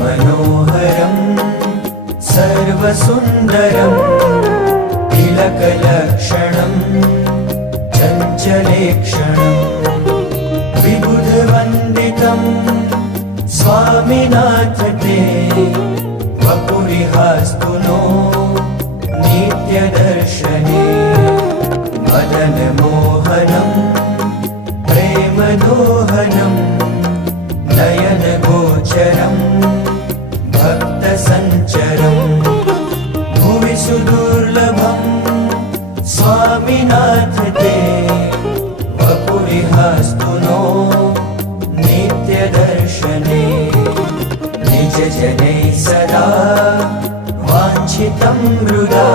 मनोहरं सर्वसुन्दरं तिलकलक्षणं चञ्चलेक्षणं विबुधवन्दितं स्वामिनाथ ते वपुरिहास्तु नो नित्यदर्शने मदनमोहनं प्रेमदोहनं नयनगोचरं भक्तसञ्चरं भुवि सुदुर्लभं स्वामिनाथ ते वपुरिहास्तु नो नित्यदर्शने निजजनैः सदा वाञ्छितं हृदा